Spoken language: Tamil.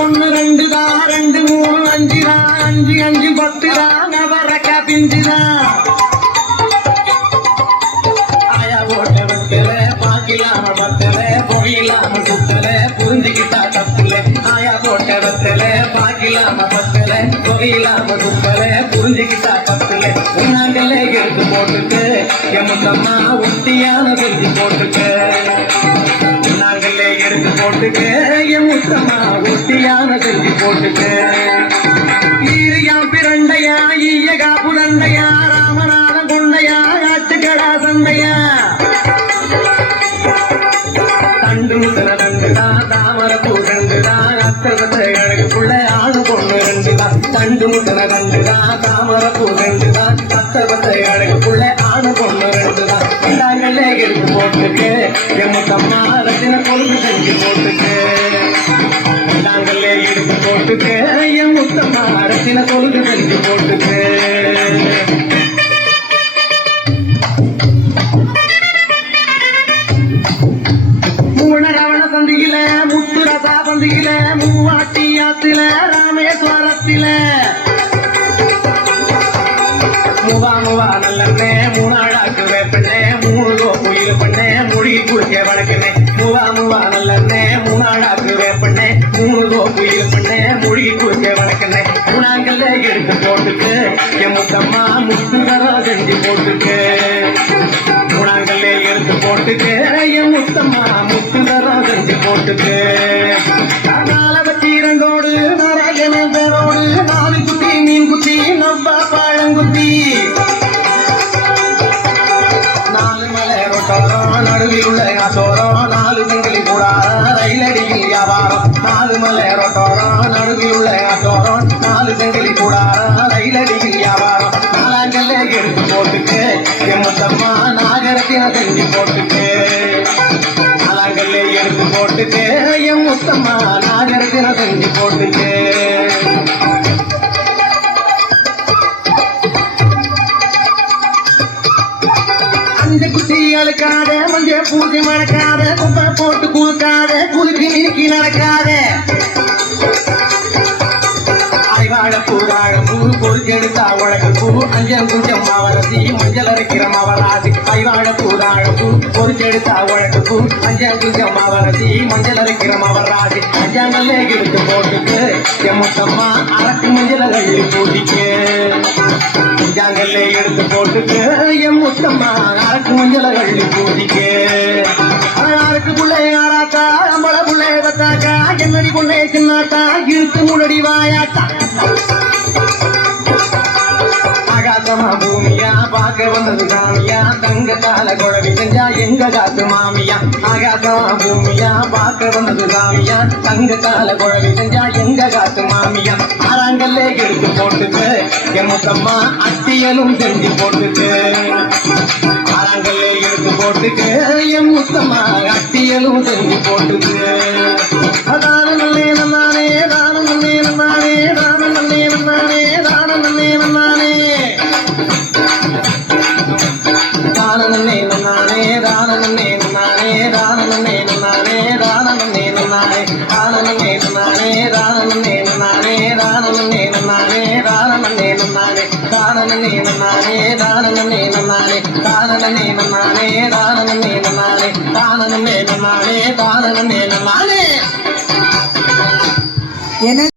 ஒன்னு ரெண்டு தான் 2 3 5 தான் 5 5 10 தான் நவரக்கா பிஞ்சு தான் ஆயா ஓட்ட வத்தல பாக்கிலாம பத்தல பொழியிலாம சுத்தல புரிஞ்சுக்கிட்டா தப்புல ஆயா ஓட்ட வத்தல பாக்கிலாம பத்தல பொழியிலாம சுத்தல புரிஞ்சுக்கிட்டா தப்புல உன்னாங்கல்ல எடுத்து போட்டுட்டு எமுத்தம்மா உத்தியான செஞ்சு போட்டுட்டு நாங்களே எடுத்து போட்டுக்க என் முத்தம்மா ஒட்டியான செஞ்சு போட்டுக்க ஈரியாம் பிரண்டையா ஈயகா புலண்டையா ராமநாதன் கொண்டையா ஆட்டுக்கடா சண்டையா தண்டு முத்தன தண்டுதான் தாமர பூ ரெண்டுதான் அத்தவத்தை அழகுக்குள்ள ஆணு பொண்ணு ரெண்டுதான் தண்டு முத்தன தண்டுதான் தாமர பூ ரெண்டுதான் அத்தவத்தை அழகுக்குள்ள ஆணு பொண்ணு ரெண்டுதான் நாங்களே எடுத்து போட்டுக்க என் முத்தம்மா ரத்தின கொழுந்து செஞ்சு போட்டுக்க நாங்களே எடுத்து போட்டுக்க என் முத்தம்மா ரத்தின கொழுந்து செஞ்சு போட்டுக்க மூணரவண சந்தியில முத்துரசா பந்தியில மூவாட்டி ஆத்தில ராமேஸ்வரத்தில முவா நல்லண்ணே மூணாழாக்கு வேப்பண்ணே 3 கோயில் பண்ணே மொழி குளிக்க வணக்கண்ணே முவா நல்லண்ணே மூணாழாக்கு வேப்பண்ணே 3 கோயில் பண்ணே மொழி குளிக்க வணக்கண்ணே நாங்கள்ல எடுத்து போட்டுக்கு என் முத்தம்மா முத்துகரா செஞ்சு போட்டுக்கு நாங்கள்ல எடுத்து போட்டுக்கு என் முத்தம்மா முத்துகரா செஞ்சு போட்டுக்கு நாளை வச்சு 2ஓடு நாராயணன் பேரோடு 4 குத்தி மீன் குத்தி நவ்வா பழங்குத்தி 4 மலை ரொட்டோரம் நடுவில் உள்ள ஆத்தோரம் 4 செங்கிலி கூடாரம் ரயிலடியில் வியாபாரம் 4 மலை ரொட்டோரம் நடுவில் உள்ள ஆத்தோரம் 4 செங்கிலி கூடாரம் ரயிலடியில் வியாபாரம் நாலாங்கல்ல எடுத்து போட்டுக்கு என் முத்தம்மா நாகரத்தின செஞ்சு போட்டுக்கு நாலாங்கல்ல எடுத்து போட்டுக்கு என் முத்தம்மா நாகரத்தின செஞ்சு போட்டுக்கு குத்தி அழுக்காத மஞ்ச பூசி மறக்காத குப்பை போட்டு குளுக்காத குலுக்கி நிறுக்கி நடக்காத ஐவாழப்பூ ராழப்பூ பொறுக்கெடுத்தா உழக்கப்பூ அஞ்சல் குஞ்சம் மாவரசி மஞ்சள் அரைக்கிற மாவராசி ஐவாழப்பூ ராழப்பூ பொறுக்கெடுத்தா உழக்கப்பூ அஞ்சல் குஞ்சம் மாவரசி மஞ்சள் அரைக்கிற மாவராசி அஞ்சாங்கல்ல எடுத்து போட்டுக்கு என் முத்தம்மா அரக்கு மஞ்சள் அள்ளி பூட்டிக்கு அஞ்சாங்கல்ல எடுத்து போட்டுக்கு என் முத்தம்மா அரக்கு மஞ்சள் அள்ளி பூட்டிக்கு யாருக்கு புள்ளை ஆராத்தா அம்பள புள்ளை பத்தாக்கா என்னடி புள்ளை சின்னாத்தா இழுத்து முடடி வாயாத்தா ஆகாசமா பூமியா பார்க்க வந்தது சாமியா தங்க கால குழவி செஞ்சா எங்க காத்து மாமியா ஆகாசமா பூமியா பார்க்க வந்தது சாமியா தங்க கால குழவி செஞ்சா எங்க காத்து மாமியா ஆறாங்கல்ல எடுத்து போட்டுக்கு என் முத்தம்மா அத்தியலும் செஞ்சு போட்டுக்கு ஆறாங்கல்ல எடுத்து போட்டுக்கு என் முத்தம்மா அத்தியலும் செஞ்சு போட்டுக்கு தானம் நல்லே நன்னானே தானம் நல்லே நன்னானே தானம் நல்லே நன்னானே தானம் நல்லே நன்னானே தானம் நல்லே நன்னானே தானம் நல்லே நன்னானே தானம் நல்லே நன்னானே தானம் நல்லே நன்னானே தானம் நல்லே நன்னானே தானம் நல்லே நன்னானே தானம் நல்லே நன்னானே தானம் நல்லே நன்னானே தானம் நல்லே நன்னானே தானம் நல்லே நன்னானே தானம் நல்லே நன்னானே தானம் நல்லே நன்னானே தானம் நல்லே நன்னானே தானம் நல்லே நன்னானே